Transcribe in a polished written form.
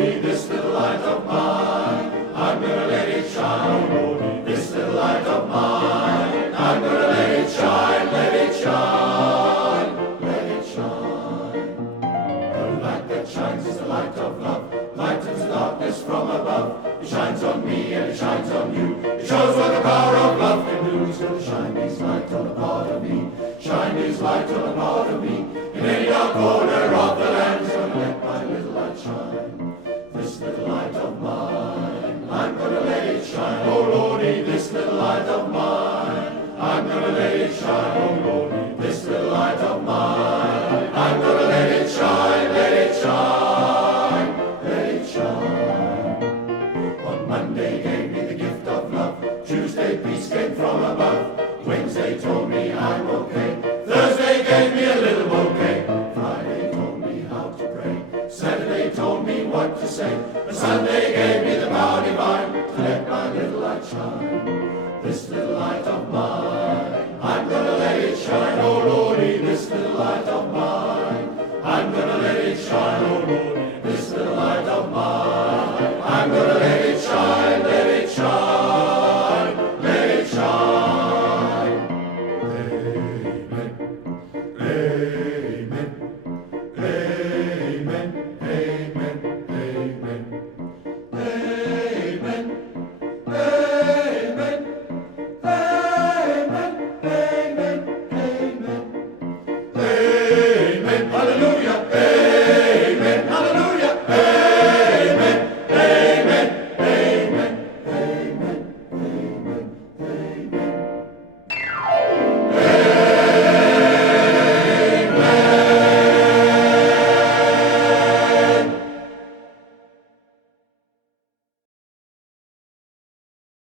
Lordy, this little light of mine, I'm gonna let it shine. Oh Lordy, this little light of mine, I'm gonna let it shine, let it shine, let it shine. The light that shines is the light of love, lightens the darkness from above. It shines on me and it shines on you. It shows what the power of love can do. He's gonna shine his light on a part of me, shine his light on a part of me. In any dark corner of the land, he's gonna let my little light shine. This little light of mine, I'm gonna let it shine. Oh Lordy, this little light of mine, I'm gonna let it shine. Oh Lordy, this little light of mine, I'm gonna let it shine, let it shine, let it shine. On Monday gave me the gift of love, Tuesday peace came from above, Wednesday told me I'm okay, Thursday gave me a little bouquet, Friday told me how to pray, Saturday told me what to say, and Sunday gave me the power divine to let my little light shine.